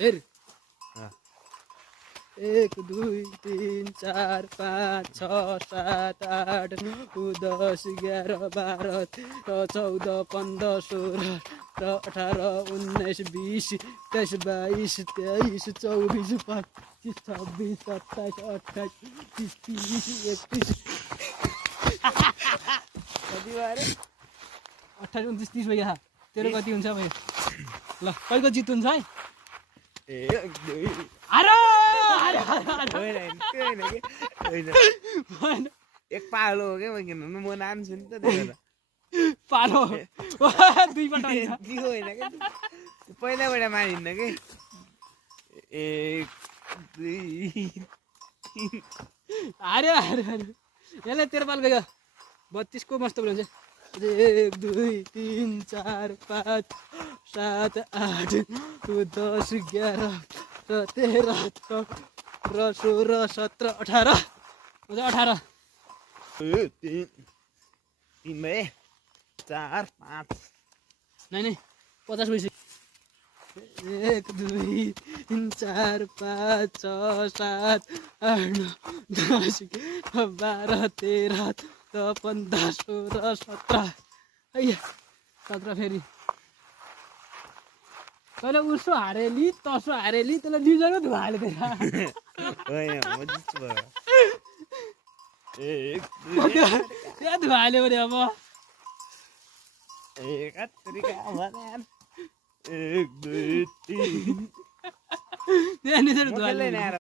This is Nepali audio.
हेर 1 2 3 4 5 6 7 8 9 10 11 12 13 14 15 16 17 18 19 20 21 22 23 24 25 26 27 28 30 31 31 कति भयो 28 29 30 भइया तेरो कति हुन्छ भयो ल कहिलेको जित हुन्छ है एक पालो हो क्या किनभने म नाम्छु नि त त्यही पालो दुईपल्ट होइन क्या पहिलाबाट मानिन्न कि 1 2 अरे यसलाई तेरो पाल गयो 32 को मस्त हुन्छ 1 2 3 4 5 7 8 10 11 13 14 16 17 18 18 3 भए 4 5 नहीं 50 पैसे 1 2 3 4 5 6 7 8 9 10 12 13 15 16 17 17 फेरि तैँले उसो हारेली तसो हारेली त्यसलाई दुईजना धुवाले त्यहाँ धुवाल्यो भने अब 1 2 3 त्यहाँनिर धुवाल्यो